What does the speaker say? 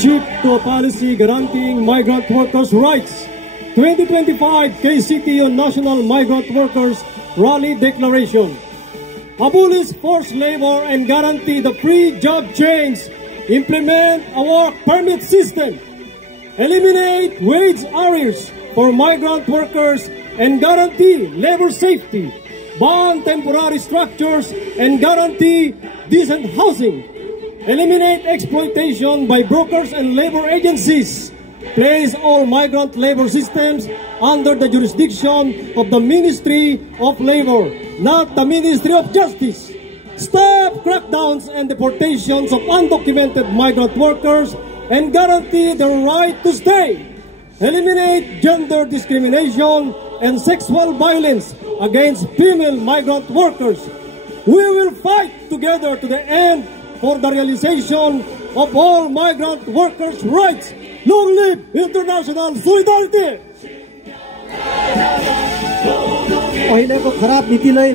shift to a policy guaranteeing migrant workers' rights. 2025 KCTU National Migrant Workers Rally Declaration. Abolish forced labor and guarantee the free job chains. Implement a work permit system. Eliminate wage arrears for migrant workers and guarantee labor safety. Ban temporary structures and guarantee decent housing. Eliminate exploitation by brokers and labor agencies. Place all migrant labor systems under the jurisdiction of the Ministry of Labor, not the Ministry of Justice. Stop crackdowns and deportations of undocumented migrant workers and guarantee their right to stay. Eliminate gender discrimination and sexual violence against female migrant workers. We will fight together to the end for the realization of all migrant workers' rights. Long live international solidarity! अहिलेको खराब नीतिलाई